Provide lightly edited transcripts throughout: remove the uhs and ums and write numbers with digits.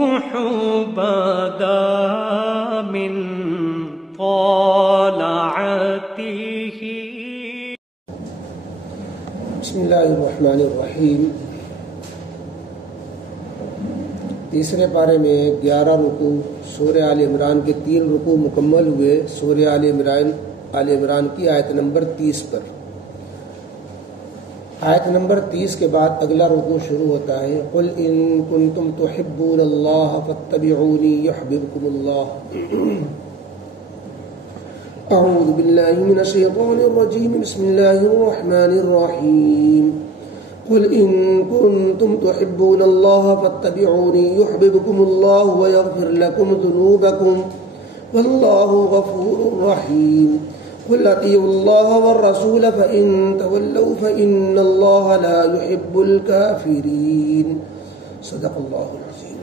الصبح بدا من طلعته. بسم اللہ الرحمن الرحیم. تیسرے پارے میں 11 رکوع سورہ آل عمران کے 3 رکوع مکمل ہوئے. سورہ آل عمران کی آیت نمبر 30 پر. آیت نمبر 30 کے بعد اگلا رکوع شروع ہوتا ہے. قل ان کنتم تحبون اللہ فاتبعونی یحببکم اللہ. اعوذ باللہ من الشیطان الرجیم. بسم اللہ الرحمن الرحیم. قل ان کنتم تحبون اللہ فاتبعونی یحببکم اللہ ویغفر لکم ذنوبکم واللہ غفور رحیم. قل اطیعوا اللہ والرسول فإن تولوا فإن اللہ لا يحب الكافرین. صدق اللہ العظیم.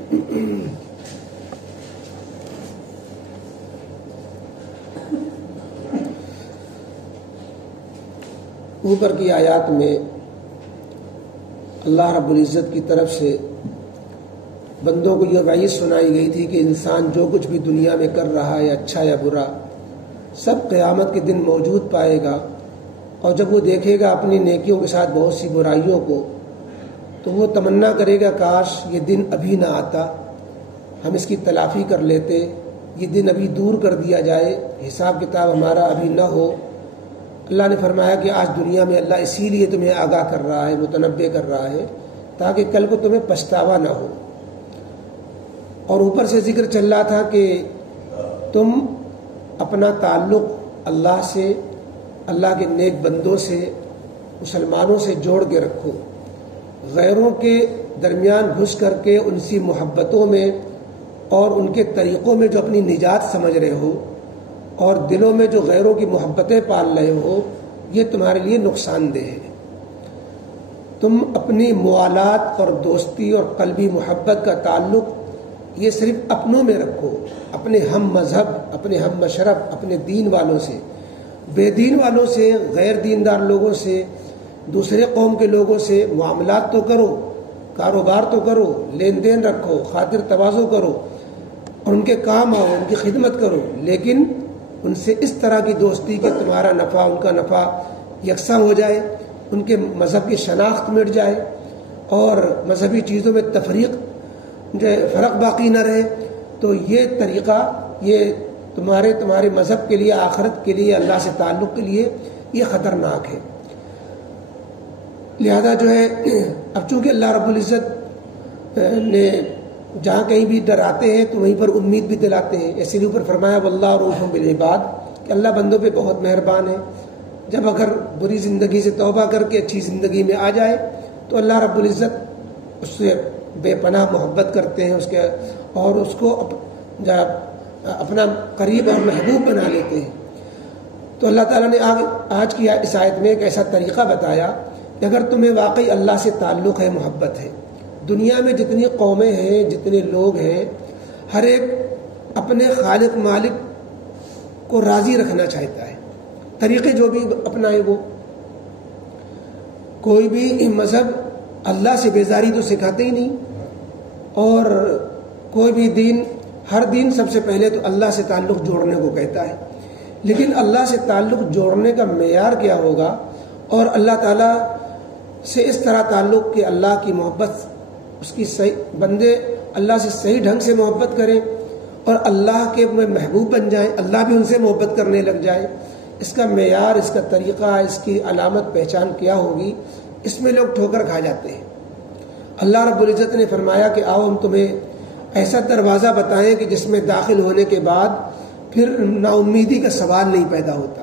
اوپر کی آیات میں اللہ رب العزت کی طرف سے بندوں کو یہ وعید سنائی گئی تھی کہ انسان جو کچھ بھی دنیا میں کر رہا ہے اچھا یا برا سب قیامت کے دن موجود پائے گا. اور جب وہ دیکھے گا اپنی نیکیوں کے ساتھ بہت سی برائیوں کو تو وہ تمنا کرے گا کاش یہ دن ابھی نہ آتا, ہم اس کی تلافی کر لیتے, یہ دن ابھی دور کر دیا جائے, حساب کتاب ہمارا ابھی نہ ہو. اللہ نے فرمایا کہ آج دنیا میں اللہ اسی لیے تمہیں آگاہ کر رہا ہے, متنبع کر رہا ہے تاکہ کل کو تمہیں پچھتاوا نہ ہو. اور اوپر سے ذکر چل رہا تھا کہ تم اپنا تعلق اللہ سے, اللہ کے نیک بندوں سے, مسلمانوں سے جوڑ کے رکھو. غیروں کے درمیان گھس کر کے ان سی محبتوں میں اور ان کے طریقوں میں جو اپنی نجات سمجھ رہے ہو اور دلوں میں جو غیروں کی محبتیں پال رہے ہو یہ تمہارے لیے نقصان دہ ہے. تم اپنی موالات اور دوستی اور قلبی محبت کا تعلق یہ صرف اپنوں میں رکھو, اپنے ہم مذہب, اپنے ہم مشرب, اپنے دین والوں سے. بے دین والوں سے, غیر دیندار لوگوں سے, دوسرے قوم کے لوگوں سے معاملات تو کرو, کاروبار تو کرو, لین دین رکھو, خاطر تواضع کرو اور ان کے کام آؤ, ان کی خدمت کرو, لیکن ان سے اس طرح کی دوستی کہ تمہارا نفع ان کا نفع یکساں ہو جائے, ان کے مذہب کی شناخت مٹ جائے اور مذہبی چیزوں میں تفریق جو فرق باقی نہ رہے. تو یہ طریقہ یہ تمہارے مذہب کے لیے, آخرت کے لیے, اللہ سے تعلق کے لیے یہ خطرناک ہے. لہذا جو ہے اب چونکہ اللہ رب العزت نے جہاں کہیں بھی ڈراتے ہیں تو وہیں پر امید بھی دلاتے ہیں. اسی لیے اوپر فرمایا واللہ رؤوف بالعباد کہ اللہ بندوں پہ بہت مہربان ہے. جب اگر بری زندگی سے توبہ کر کے اچھی زندگی میں آ جائے تو اللہ رب العزت اس سے بے پناہ محبت کرتے ہیں اس کے, اور اس کو اپنا قریب اور محبوب بنا لیتے ہیں. تو اللہ تعالیٰ نے آج کی اس آیت میں ایک ایسا طریقہ بتایا کہ اگر تمہیں واقعی اللہ سے تعلق ہے, محبت ہے, دنیا میں جتنی قومیں ہیں, جتنے لوگ ہیں, ہر ایک اپنے خالق مالک کو راضی رکھنا چاہتا ہے. طریقے جو بھی اپنائے وہ, کوئی بھی مذہب اللہ سے بیزاری تو سکھاتے ہی نہیں, اور کوئی بھی دین, ہر دین سب سے پہلے تو اللہ سے تعلق جوڑنے کو کہتا ہے. لیکن اللہ سے تعلق جوڑنے کا معیار کیا ہوگا اور اللہ تعالیٰ سے اس طرح تعلق کہ اللہ کی محبت, اس کی صحیح بندے اللہ سے صحیح ڈھنگ سے محبت کریں اور اللہ کے محبوب بن جائیں, اللہ بھی ان سے محبت کرنے لگ جائے. اس کا معیار, اس کا طریقہ, اس کی علامت پہچان کیا ہوگی, اس میں لوگ ٹھوکر کھا جاتے ہیں. اللہ رب العزت نے فرمایا کہ آؤ ہم تمہیں ایسا دروازہ بتائیں کہ جس میں داخل ہونے کے بعد پھر نا امیدی کا سوال نہیں پیدا ہوتا.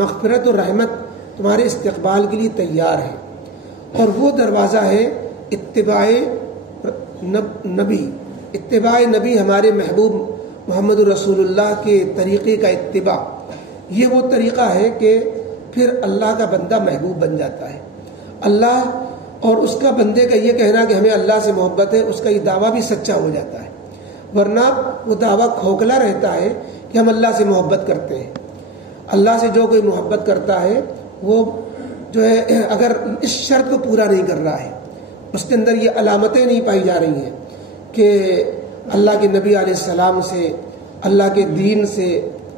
مغفرت اور رحمت تمہارے استقبال کے لیے تیار ہے, اور وہ دروازہ ہے اتباع نبی. اتباع نبی ہمارے محبوب محمد رسول اللہ کے طریقے کا اتباع. یہ وہ طریقہ ہے کہ پھر اللہ کا بندہ محبوب بن جاتا ہے. اللہ اور اس کا بندے کا یہ کہنا کہ ہمیں اللہ سے محبت ہے, اس کا یہ دعویٰ بھی سچا ہو جاتا ہے. ورنہ وہ دعویٰ کھوکھلا رہتا ہے کہ ہم اللہ سے محبت کرتے ہیں. اللہ سے جو کوئی محبت کرتا ہے وہ جو ہے اگر اس شرط کو پورا نہیں کر رہا ہے, اس کے اندر یہ علامتیں نہیں پائی جا رہی ہیں کہ اللہ کے نبی علیہ السلام سے، اللہ کے دین سے،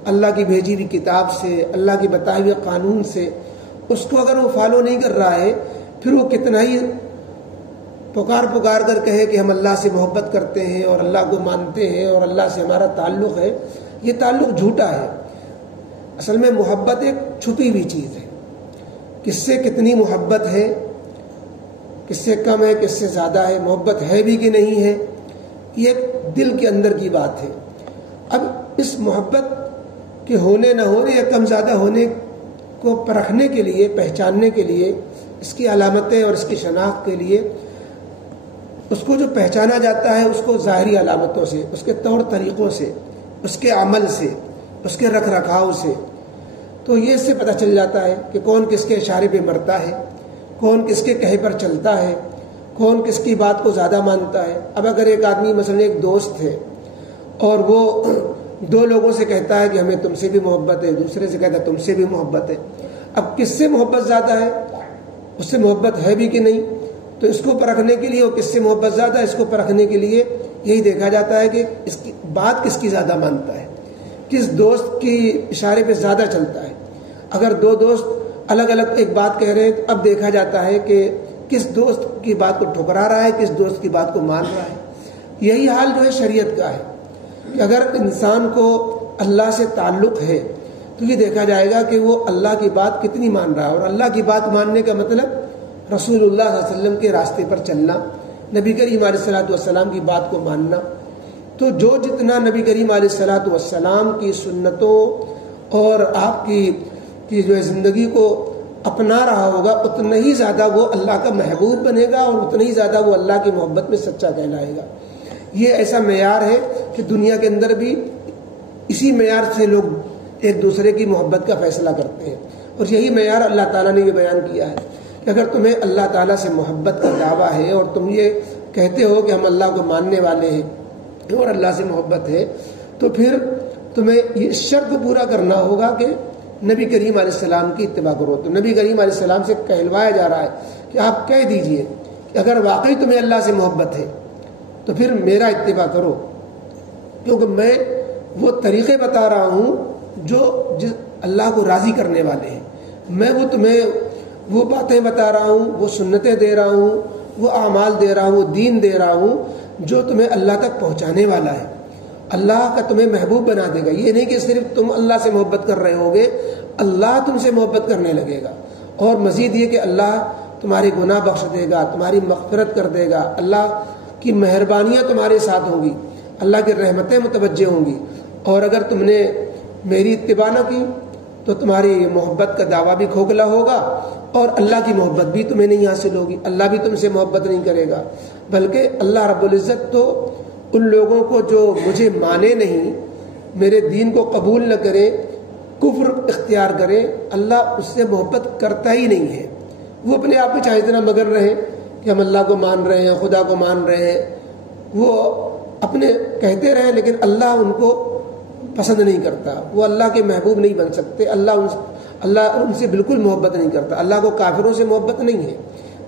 اللہ کی بھیجی ہوئی کتاب سے، اللہ کے بتائے ہوئے قانون سے، اس کو اگر وہ فالو نہیں کر رہا ہے، پھر وہ کتنا ہی پکار کر کہے کہ ہم اللہ سے محبت کرتے ہیں اور اللہ کو مانتے ہیں اور اللہ سے ہمارا تعلق ہے، یہ تعلق جھوٹا ہے۔ اصل میں محبت ایک چھپی ہوئی چیز ہے، کس سے کتنی محبت ہے، کس سے کم ہے، کس سے زیادہ ہے، محبت ہے بھی کہ نہیں ہے، یہ ایک دل کے اندر کی بات ہے۔ اب اس محبت کے ہونے نہ ہونے یا کم زیادہ ہونے کو پرکھنے کے لیے، پہچاننے کے لیے، اس کی علامتیں اور اس کی شناخت کے لیے، اس کو جو پہچانا جاتا ہے اس کو ظاہری علامتوں سے، اس کے طور طریقوں سے، اس کے عمل سے، اس کے رکھ رکھاؤ سے، تو یہ اس سے پتہ چل جاتا ہے کہ کون کس کے اشارے پہ مرتا ہے، کون کس کے کہے پر چلتا ہے، کون کس کی بات کو زیادہ مانتا ہے۔ اب اگر ایک آدمی مثلا ایک دوست ہے اور وہ دو لوگوں سے کہتا ہے کہ ہمیں تم سے بھی محبت ہے، دوسرے سے کہتا ہے تم سے بھی محبت ہے، اب کس سے محبت زیادہ ہے، اس سے محبت ہے بھی کہ نہیں، تو اس کو پرکھنے کے لیے، وہ کس سے محبت زیادہ ہے اس کو پرکھنے کے لیے یہی دیکھا جاتا ہے کہ اس کی بات کس کی زیادہ مانتا ہے، کس دوست کی اشارے پہ زیادہ چلتا ہے۔ اگر دو دوست الگ الگ ایک بات کہہ رہے ہیں تو اب دیکھا جاتا ہے کہ کس دوست کی بات کو ٹھکرا رہا ہے، کس دوست کی بات کو مان رہا ہے۔ یہی حال جو ہے شریعت کا ہے کہ اگر انسان کو اللہ سے تعلق ہے تو یہ دیکھا جائے گا کہ وہ اللہ کی بات کتنی مان رہا ہے، اور اللہ کی بات ماننے کا مطلب رسول اللہ صلی اللہ علیہ وسلم کے راستے پر چلنا، نبی کریم علیہ الصلوۃ والسلام کی بات کو ماننا۔ تو جو جتنا نبی کریم علیہ الصلوۃ والسلام کی سنتوں اور آپ کی جو ہے زندگی کو اپنا رہا ہوگا، اتنا ہی زیادہ وہ اللہ کا محبوب بنے گا اور اتنا ہی زیادہ وہ اللہ کی محبت میں سچا کہلائے گا۔ یہ ایسا معیار ہے کہ دنیا کے اندر بھی اسی معیار سے لوگ ایک دوسرے کی محبت کا فیصلہ کرتے ہیں، اور یہی معیار اللہ تعالیٰ نے یہ بیان کیا ہے کہ اگر تمہیں اللہ تعالیٰ سے محبت کا دعویٰ ہے اور تم یہ کہتے ہو کہ ہم اللہ کو ماننے والے ہیں اور اللہ سے محبت ہے، تو پھر تمہیں یہ شرط پورا کرنا ہوگا کہ نبی کریم علیہ السلام کی اتباع کرو۔ تو نبی کریم علیہ السلام سے کہلوایا جا رہا ہے کہ آپ کہہ دیجئے کہ اگر واقعی تمہیں اللہ سے محبت ہے تو پھر میرا اتباع کرو، کیونکہ میں وہ طریقے بتا رہا ہوں جو اللہ کو راضی کرنے والے ہیں، میں وہ تمہیں وہ باتیں بتا رہا ہوں، وہ سنتیں دے رہا ہوں، وہ اعمال دے رہا ہوں، وہ دین دے رہا ہوں جو تمہیں اللہ تک پہنچانے والا ہے، اللہ کا تمہیں محبوب بنا دے گا۔ یہ نہیں کہ صرف تم اللہ سے محبت کر رہے ہوگے، اللہ تم سے محبت کرنے لگے گا، اور مزید یہ کہ اللہ تمہارے گناہ بخش دے گا، تمہاری مغفرت کر دے گا، اللہ کی مہربانیاں تمہارے ساتھ ہوں گی، اللہ کی رحمتیں متوجہ ہوں گی، اور اگر تم نے میری اتباع نہ کی تو تمہاری محبت کا دعویٰ بھی کھوکھلا ہوگا اور اللہ کی محبت بھی تمہیں نہیں حاصل ہوگی، اللہ بھی تم سے محبت نہیں کرے گا۔ بلکہ اللہ رب العزت تو ان لوگوں کو جو مجھے مانے نہیں، میرے دین کو قبول نہ کرے، کفر اختیار کرے، اللہ اس سے محبت کرتا ہی نہیں ہے۔ وہ اپنے آپ میں چاہے اتنا مگر رہے کہ ہم اللہ کو مان رہے ہیں، خدا کو مان رہے ہیں، وہ اپنے کہتے رہے، لیکن اللہ ان کو پسند نہیں کرتا، وہ اللہ کے محبوب نہیں بن سکتے، اللہ ان سے بالکل محبت نہیں کرتا۔ اللہ کو کافروں سے محبت نہیں ہے۔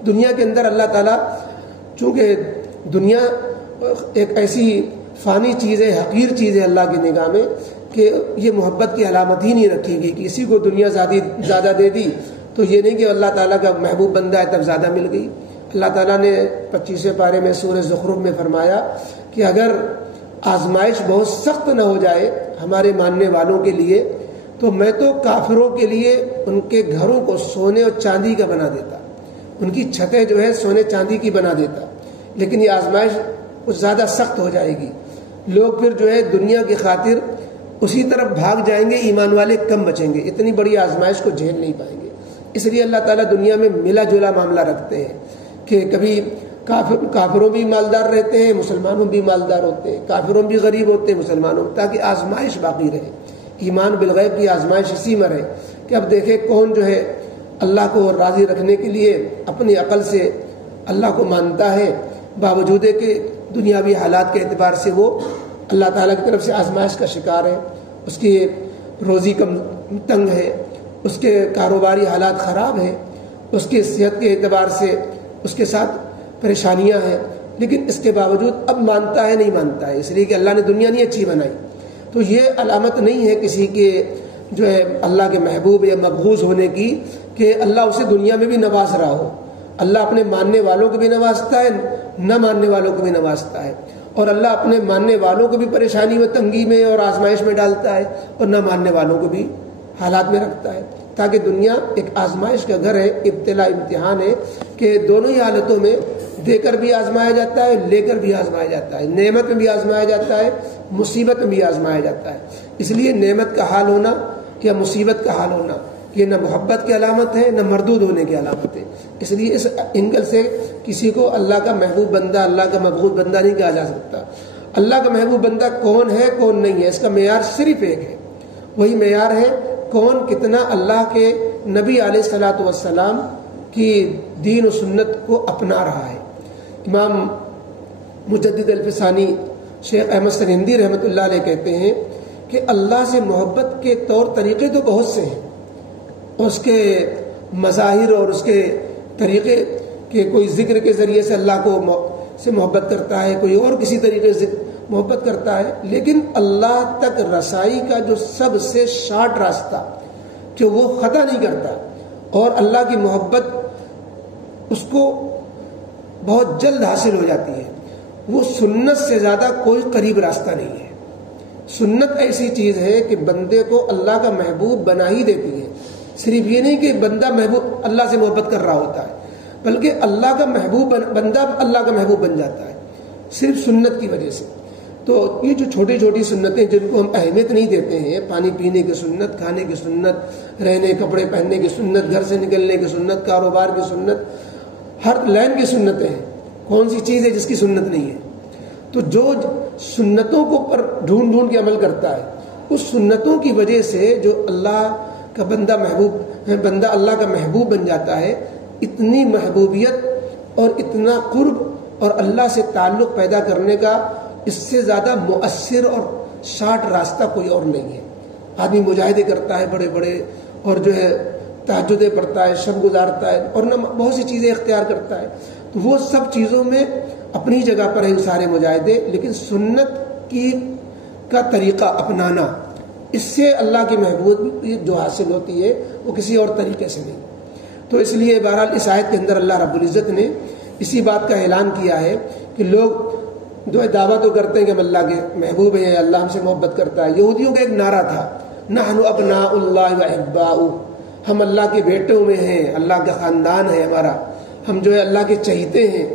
دنیا کے اندر اللہ تعالیٰ، چونکہ دنیا ایک ایسی فانی چیز ہے، حقیر چیز ہے اللہ کی نگاہ میں، کہ یہ محبت کی علامت ہی نہیں رکھی گئی کہ کسی کو دنیا زیادہ دے دی تو یہ نہیں کہ اللہ تعالیٰ کا محبوب بندہ ہے تب زیادہ مل گئی۔ اللہ تعالیٰ نے 25ویں پارے میں سورہ زخرف میں فرمایا کہ اگر آزمائش بہت سخت نہ ہو جائے ہمارے ماننے والوں کے لیے تو میں تو کافروں کے لیے ان کے گھروں کو سونے اور چاندی کا بنا دیتا، ان کی چھتیں جو ہے سونے چاندی کی بنا دیتا، لیکن یہ آزمائش کچھ زیادہ سخت ہو جائے گی، لوگ پھر جو ہے دنیا کی خاطر اسی طرف بھاگ جائیں گے، ایمان والے کم بچیں گے، اتنی بڑی آزمائش کو جھیل نہیں پائیں گے۔ اس لیے اللہ تعالیٰ دنیا میں ملا جلا معاملہ رکھتے ہیں کہ کبھی کافروں بھی مالدار رہتے ہیں، مسلمانوں بھی مالدار ہوتے ہیں، کافروں بھی غریب ہوتے ہیں، مسلمانوں، تاکہ آزمائش باقی رہے۔ ایمان بالغیب کی آزمائش اسی میں رہے کہ اب دیکھیں کون جو ہے اللہ کو راضی رکھنے کے لیے اپنی عقل سے اللہ کو مانتا ہے، باوجود کہ دنیاوی حالات کے اعتبار سے وہ اللہ تعالیٰ کی طرف سے آزمائش کا شکار ہے، اس کی روزی کم تنگ ہے، اس کے کاروباری حالات خراب ہیں، اس کی صحت کے اعتبار سے اس کے ساتھ پریشانیاں ہیں، لیکن اس کے باوجود اب مانتا ہے نہیں مانتا ہے، اس لیے کہ اللہ نے دنیا نہیں اچھی بنائی. تو یہ علامت نہیں ہے کسی کے جو ہے اللہ کے محبوب یا مقبوض ہونے کی کہ اللہ اسے دنیا میں بھی نواز رہا ہو. اللہ اپنے ماننے والوں کو بھی نوازتا ہے، نہ ماننے والوں کو بھی نوازتا ہے، اور اللہ اپنے ماننے والوں کو بھی پریشانی و تنگی میں اور آزمائش میں ڈالتا ہے، اور نہ ماننے والوں کو بھی حالات میں رکھتا ہے، تاکہ دنیا ایک آزمائش کا گھر ہے، ابتلا امتحان ہے کہ دونوں ہی حالتوں میں دے کر بھی آزمایا جاتا ہے، لے کر بھی آزمایا جاتا ہے، نعمت میں بھی آزمایا جاتا ہے، مصیبت میں بھی آزمایا جاتا ہے. اس لیے نعمت کا حال ہونا یا مصیبت کا حال ہونا یہ نہ محبت کی علامت ہے نہ مردود ہونے کی علامت ہے. اس لیے اس اینگل سے کسی کو اللہ کا محبوب بندہ، اللہ کا مقبول بندہ نہیں کہا جا سکتا. اللہ کا محبوب بندہ کون ہے کون نہیں ہے، اس کا معیار صرف ایک ہے، وہی معیار ہے کون کتنا اللہ کے نبی علیہ الصلوۃ والسلام کی دین و سنت کو اپنا رہا ہے. امام مجدد الفسانی شیخ احمد سرہندی رحمۃ اللہ علیہ کہتے ہیں کہ اللہ سے محبت کے طور طریقے تو بہت سے ہیں، اس کے مظاہر اور اس کے طریقے کہ کوئی ذکر کے ذریعے سے اللہ کو سے محبت کرتا ہے، کوئی اور کسی طریقے سے محبت کرتا ہے، لیکن اللہ تک رسائی کا جو سب سے شارٹ راستہ کہ وہ خطا نہیں کرتا اور اللہ کی محبت اس کو بہت جلد حاصل ہو جاتی ہے، وہ سنت سے زیادہ کوئی قریب راستہ نہیں ہے. سنت ایسی چیز ہے کہ بندے کو اللہ کا محبوب بنا ہی دیتی ہے. صرف یہ نہیں کہ بندہ محبوب اللہ سے محبت کر رہا ہوتا ہے، بلکہ اللہ کا محبوب بندہ اللہ کا محبوب بن جاتا ہے صرف سنت کی وجہ سے. تو یہ جو چھوٹی چھوٹی سنتیں جن کو ہم اہمیت نہیں دیتے ہیں، پانی پینے کی سنت، کھانے کی سنت، رہنے کپڑے پہننے کی سنت، گھر سے نکلنے کی سنت، کاروبار کی سنت، ہر لائن کی سنتیں ہیں. کون سی چیز ہے جس کی سنت نہیں ہے؟ تو جو سنتوں کو پر ڈھونڈ ڈھونڈ کے عمل کرتا ہے، اس سنتوں کی وجہ سے جو اللہ کا بندہ اللہ کا محبوب بن جاتا ہے، اتنی محبوبیت اور اتنا قرب اور اللہ سے تعلق پیدا کرنے کا اس سے زیادہ مؤثر اور شارٹ راستہ کوئی اور نہیں ہے. آدمی مجاہدے کرتا ہے بڑے بڑے، اور جو ہے تہجدیں پڑھتا ہے، شب گزارتا ہے، اور نہ بہت سی چیزیں اختیار کرتا ہے. تو وہ سب چیزوں میں اپنی جگہ پر ہیں سارے مجاہدے، لیکن سنت کا طریقہ اپنانا، اس سے اللہ کی محبوبیت جو حاصل ہوتی ہے وہ کسی اور طریقے سے نہیں. تو اس لیے بہرحال اس آیت کے اندر اللہ رب العزت نے اسی بات کا اعلان کیا ہے کہ لوگ جو ہے دعویٰ تو کرتے ہیں کہ ہم اللہ کے محبوب ہیں، اللہ ہم سے محبت کرتا ہے. یہودیوں کا ایک نعرہ تھا، نحن ابناء اللہ و احباؤہ، ہم اللہ کے بیٹوں میں ہیں، اللہ کا خاندان ہے ہمارا، ہم جو ہے اللہ کے چہیتے ہیں،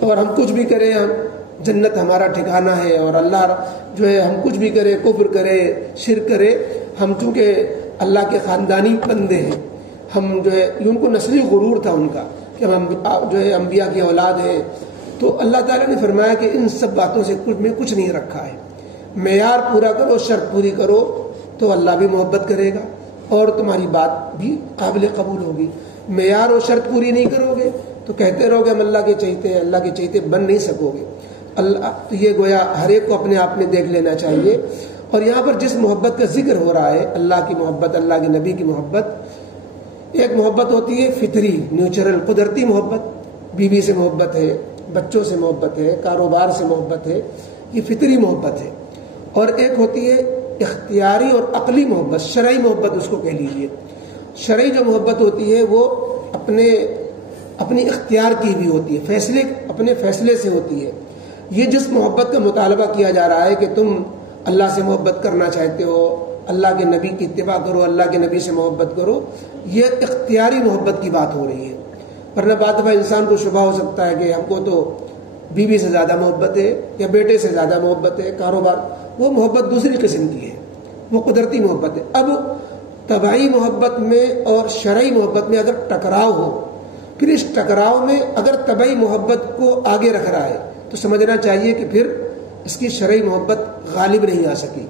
اور ہم کچھ بھی کریں ہم جنت ہمارا ٹھکانہ ہے، اور اللہ جو ہے ہم کچھ بھی کرے، کفر کرے، شرک کرے، ہم چونکہ اللہ کے خاندانی بندے ہیں، ہم جو ہے ان کو نسلی غرور تھا ان کا کہ ہم جو ہے انبیاء کی اولاد ہیں. تو اللہ تعالیٰ نے فرمایا کہ ان سب باتوں سے میں کچھ نہیں رکھا ہے. معیار پورا کرو، شرط پوری کرو تو اللہ بھی محبت کرے گا اور تمہاری بات بھی قابل قبول ہوگی. معیار اور شرط پوری نہیں کرو گے تو کہتے رہو گے ہم اللہ کے چہیتے ہیں، اللہ کے چہیتے بن نہیں سکو گے. اللہ تو یہ گویا ہر ایک کو اپنے آپ میں دیکھ لینا چاہیے. اور یہاں پر جس محبت کا ذکر ہو رہا ہے، اللہ کی محبت، اللہ کے نبی کی محبت، ایک محبت ہوتی ہے فطری، نیچرل، قدرتی محبت، بیوی سے محبت ہے، بچوں سے محبت ہے، کاروبار سے محبت ہے، یہ فطری محبت ہے. اور ایک ہوتی ہے اختیاری اور عقلی محبت، شرعی محبت اس کو کہہ لیجیے. شرعی جو محبت ہوتی ہے وہ اپنی اختیار کی بھی ہوتی ہے، اپنے فیصلے سے ہوتی ہے. یہ جس محبت کا مطالبہ کیا جا رہا ہے کہ تم اللہ سے محبت کرنا چاہتے ہو، اللہ کے نبی کی اتباع کرو، اللہ کے نبی سے محبت کرو، یہ اختیاری محبت کی بات ہو رہی ہے. ورنہ بعض دفعہ انسان کو شبہ ہو سکتا ہے کہ ہم کو تو بیوی سے زیادہ محبت ہے یا بیٹے سے زیادہ محبت ہے، کاروبار، وہ محبت دوسری قسم کی ہے، وہ قدرتی محبت ہے. اب طبعی محبت میں اور شرعی محبت میں اگر ٹکراؤ ہو، پھر اس ٹکراؤ میں اگر طبعی محبت کو آگے رکھ رہا ہے تو سمجھنا چاہیے کہ پھر اس کی شرعی محبت غالب نہیں آ سکی.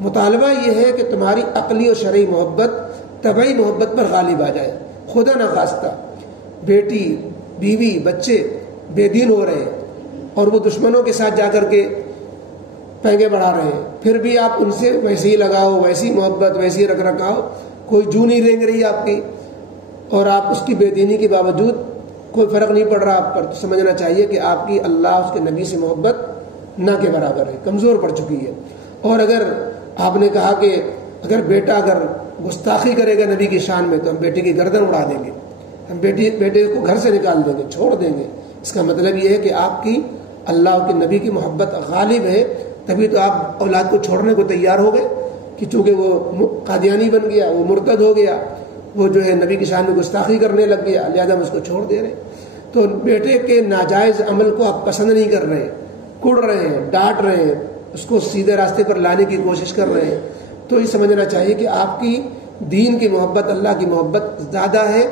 مطالبہ یہ ہے کہ تمہاری عقلی اور شرعی محبت طبعی محبت پر غالب آ جائے. خدا نخواستہ بیٹی، بیوی، بچے بے دین ہو رہے ہیں اور وہ دشمنوں کے ساتھ جا کر کے پینگے بڑھا رہے ہیں، پھر بھی آپ ان سے ویسے ہی لگاؤ، ویسی محبت، ویسی رکھ رکھاؤ، کوئی جو نہیں رینگ رہی آپ کی، اور آپ اس کی بے دینی کے باوجود کوئی فرق نہیں پڑ رہا آپ پر، تو سمجھنا چاہیے کہ آپ کی اللہ اس کے نبی سے محبت نہ کے برابر ہے، کمزور پڑ چکی ہے۔ اور اگر آپ نے کہا کہ اگر بیٹا اگر گستاخی کرے گا نبی کی شان میں تو ہم بیٹے کی گردن اڑا دیں گے، ہم بیٹے کو گھر سے نکال دیں گے، چھوڑ دیں گے، اس کا مطلب یہ ہے کہ آپ کی اللہ کے نبی کی محبت غالب ہے، تبھی تو آپ اولاد کو چھوڑنے کو تیار ہو گئے کہ چونکہ وہ قادیانی بن گیا، وہ مرتد ہو گیا، وہ جو ہے نبی کی شان میں گستاخی کرنے لگ گیا، لہٰذا ہم اس کو چھوڑ دے رہے ہیں۔ تو بیٹے کے ناجائز عمل کو آپ پسند نہیں کر رہے، کڑ رہے ہیں، ڈانٹ رہے ہیں، اس کو سیدھے راستے پر لانے کی کوشش کر رہے ہیں، تو یہ سمجھنا چاہیے کہ آپ کی دین کی محبت، اللہ کی محبت زیادہ ہے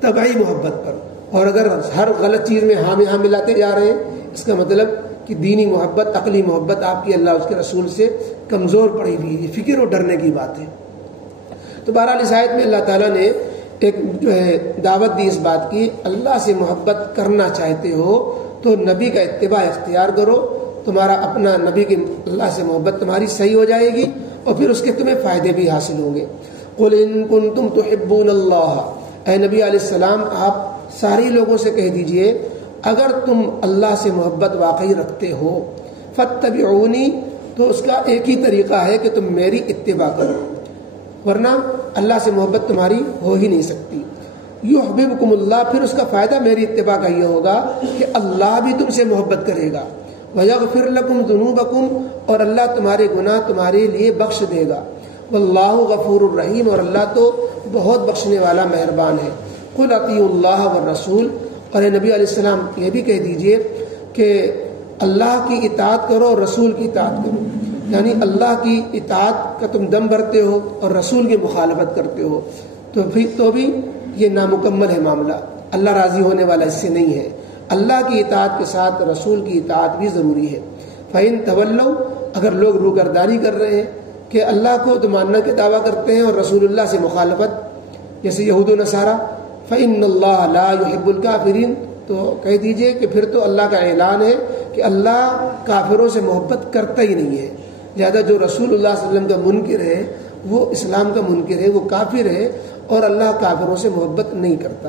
طبعی محبت پر، اور اگر ہر غلط چیز میں ہاں میں ہاں ملاتے جا رہے ہیں، اس کا مطلب کہ دینی محبت، عقلی محبت آپ کی اللہ اس کے رسول سے کمزور پڑی ہوئی، یہ فکر اور ڈرنے کی بات ہے۔ تو بہرحال اس آیت میں اللہ تعالیٰ نے ایک جو ہے دعوت دی اس بات کی، اللہ سے محبت کرنا چاہتے ہو تو نبی کا اتباع اختیار کرو، تمہارا اپنا نبی کی اللہ سے محبت تمہاری صحیح ہو جائے گی، اور پھر اس کے تمہیں فائدے بھی حاصل ہوں گے۔ قل ان کنتم تحبون اللہ، اے نبی علیہ السلام آپ ساری لوگوں سے کہہ دیجئے اگر تم اللہ سے محبت واقعی رکھتے ہو، فاتبعونی، تو اس کا ایک ہی طریقہ ہے کہ تم میری اتباع کرو، ورنہ اللہ سے محبت تمہاری ہو ہی نہیں سکتی۔ یحببکم اللہ، پھر اس کا فائدہ میری اتباع کا یہ ہوگا کہ اللہ بھی تم سے محبت کرے گا، ویغفر لکم ذنوبکم، اور اللہ تمہارے گناہ تمہارے لیے بخش دے گا، واللہ غفور الرحیم، اور اللہ تو بہت بخشنے والا مہربان ہے۔ قل اطیعوا اللہ والرسول، اور اے نبی علیہ السلام یہ بھی کہہ دیجئے کہ اللہ کی اطاعت کرو اور رسول کی اطاعت کرو، یعنی اللہ کی اطاعت کا تم دم بھرتے ہو اور رسول کی مخالفت کرتے ہو تو بھی یہ نامکمل ہے معاملہ، اللہ راضی ہونے والا اس سے نہیں ہے۔ اللہ کی اطاعت کے ساتھ رسول کی اطاعت بھی ضروری ہے۔ فَإِن تَوَلَّوْا، اگر لوگ روگردانی کر رہے ہیں کہ اللہ کو تو ماننے کے دعویٰ کرتے ہیں اور رسول اللہ سے مخالفت، جیسے یہود و نصارہ، فَإِنَّ اللَّهَ لَا يُحِبُّ الْكَافِرِينَ، تو کہہ دیجئے کہ پھر تو اللہ کا اعلان ہے کہ اللہ کافروں سے محبت کرتا ہی نہیں ہے، لہذا جو رسول اللہ صلی اللہ علیہ وسلم کا منکر ہے وہ اسلام کا منکر ہے، وہ کافر ہے، اور اللہ کافروں سے محبت نہیں کرتا۔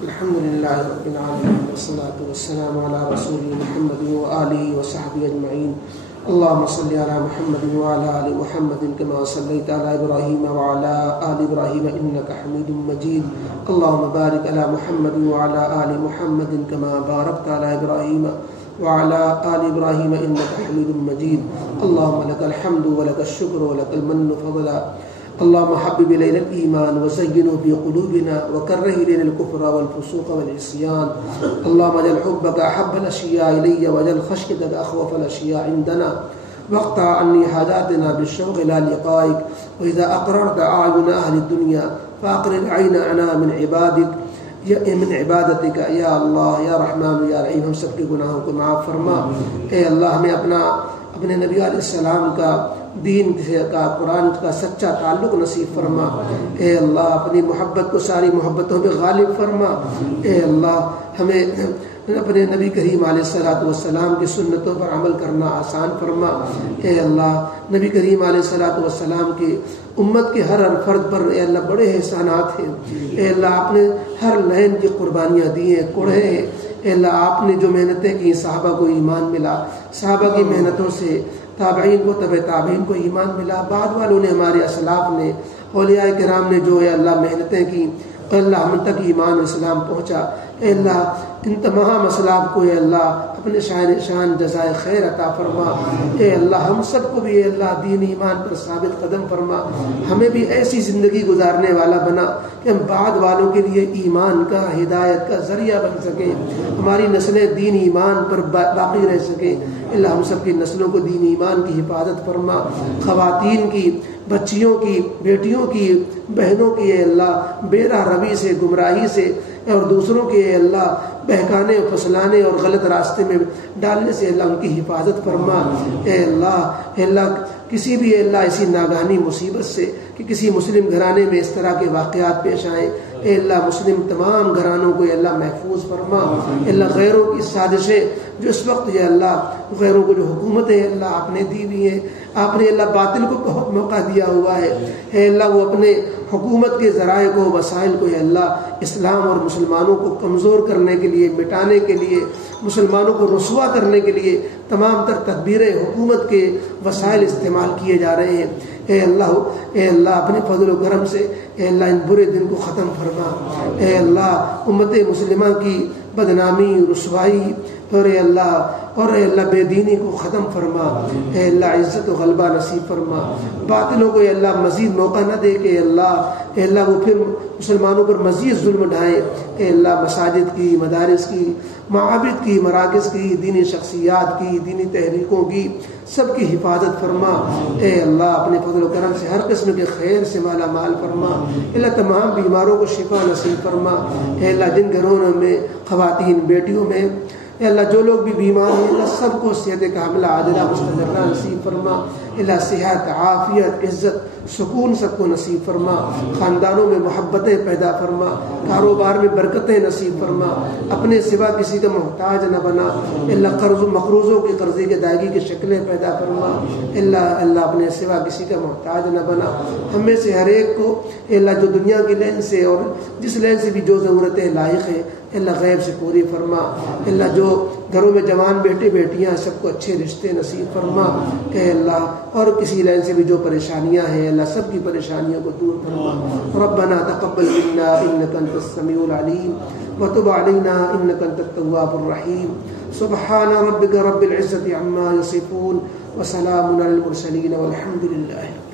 الحمدللہ رب العالمین، والصلاة والسلام علی رسول محمد وآلہ وصحبہ اجمعین۔ اللهم صل على محمد وعلى آل محمد كما صليت على إبراهيم وعلى آل إبراهيم إنك حميد مجيد۔ اللهم بارك على محمد وعلى آل محمد كما باركت على إبراهيم وعلى آل إبراهيم إنك حميد مجيد۔ اللهم لك الحمد ولك الشكر ولك المن فضلا۔ اللهم حبب إلينا الإيمان وزينه في قلوبنا وكره إلينا الكفر والفسوق والعصيان۔ اللهم اجعل حبك أحب الأشياء إلي واجعل خشيتك أخوف الأشياء عندنا، واقطع عني حاجاتنا بالشوق إلى لقائك، وإذا أقررت أعين أهل الدنيا فأقرر عيننا من عبادتك یا اللہ یا رحمان یا رحیم۔ ہم سب کے گناہوں کو معاف فرما، اے اللہ ہمیں اپنے نبی علیہ السلام کا دین کا قرآن کا سچا تعلق نصیب فرما، اے اللہ اپنی محبت کو ساری محبتوں میں غالب فرما، اے اللہ ہمیں اپنے نبی کریم علیہ السلام کی سنتوں پر عمل کرنا آسان فرما، اے اللہ نبی کریم علیہ السلام کی امت کے ہر فرد پر اے اللہ بڑے احسانات ہیں، اے اللہ آپ نے ہر لین کی قربانیاں دی ہیں، کوڑے ہیں، اے اللہ آپ نے جو محنتیں کی صحابہ کو ایمان ملا، صحابہ کی محنتوں سے تابعین کو تبع تابعین کو ایمان ملا، بعد والوں نے ہمارے اسلاف نے اولیاء کرام نے جو اے اللہ محنتیں کی، اے اللہ ہم تک ایمان و اسلام پہنچا، اے اللہ ان تمام اسلاف کو اے اللہ اپنے شان جزائے خیر عطا فرما، اے اللہ ہم سب کو بھی اے اللہ دین ایمان پر ثابت قدم فرما، ہمیں بھی ایسی زندگی گزارنے والا بنا کہ ہم بعد والوں کے لیے ایمان کا ہدایت کا ذریعہ بن سکیں، ہماری نسلیں دین ایمان پر باقی رہ سکیں، اللہ ہم سب کی نسلوں کو دین ایمان کی حفاظت فرما، خواتین کی، بچیوں کی، بیٹیوں کی، بہنوں کی اے اللہ بے راہ روی سے، گمراہی سے اور دوسروں کے اے اللہ بہکانے اور پھسلانے اور غلط راستے میں ڈالنے سے اللہ ان کی حفاظت فرما، اے اللہ کسی بھی اے اللہ ایسی ناگہانی مصیبت سے کہ کسی مسلم گھرانے میں اس طرح کے واقعات پیش آئیں اے اللہ مسلم تمام گھرانوں کو اے اللہ محفوظ فرما. اے اللہ غیروں کی سازشیں جو اس وقت اے اللہ غیروں کو جو حکومتیں اے اللہ آپ نے دی ہوئی ہیں، آپ نے اللہ باطل کو بہت موقع دیا ہوا ہے. اے اللہ وہ اپنے حکومت کے ذرائع کو، وسائل کو اے اللہ اسلام اور مسلمانوں کو کمزور کرنے کے لیے، مٹانے کے لیے، مسلمانوں کو رسوا کرنے کے لیے تمام تر تدبیریں حکومت کے وسائل استعمال کیے جا رہے ہیں. اے اللہ اپنے فضل و کرم سے اے اللہ ان برے دن کو ختم فرما. اے اللہ امت مسلمہ کی بدنامی، رسوائی اور اے اللہ بے دینی کو ختم فرما. اے اللہ عزت و غلبہ نصیب فرما. باطلوں کو اے اللہ مزید موقع نہ دے کہ اے اللہ وہ پھر مسلمانوں پر مزید ظلم ڈھائیں. اے اللہ مساجد کی، مدارس کی، معابد کی، مراکز کی، دینی شخصیات کی، دینی تحریکوں کی سب کی حفاظت فرما. اے اللہ اپنے فضل و کرم سے ہر قسم کے خیر سے مالا مال فرما. اے اللہ تمام بیماروں کو شفا نصیب فرما. اے اللہ جن گھروں میں خواتین، بیٹیوں میں اے اللہ جو لوگ بھی بیمار ہیں اللہ سب کو صحت کاملہ عاجلہ مستمرہ نصیب فرما. اللہ صحت، عافیت، عزت، سکون سب کو نصیب فرما. خاندانوں میں محبتیں پیدا فرما. کاروبار میں برکتیں نصیب فرما. اپنے سوا کسی کا محتاج نہ بنا. اللہ مقروضوں کی قرضے کی ادائیگی کی شکلیں پیدا فرما. اللہ اپنے سوا کسی کا محتاج نہ بنا. ہم میں سے ہر ایک کو اللہ جو دنیا کی لین سے اور جس لین سے بھی جو ضرورتیں لائق ہے اللہ غیب سے پوری فرما. اللہ جو گھروں میں جوان بیٹے بیٹیاں سب کو اچھے رشتے نصیب فرما. اے اللہ اور کسی لین سے بھی جو پریشانیاں ہیں اللہ سب کی پریشانیوں کو دور فرما. ربنا تقبل منا انك انت السميع العليم وتب علينا انك انت التواب الرحيم. سبحان ربك رب العزة عما يصفون وسلام على المرسلين والحمد لله.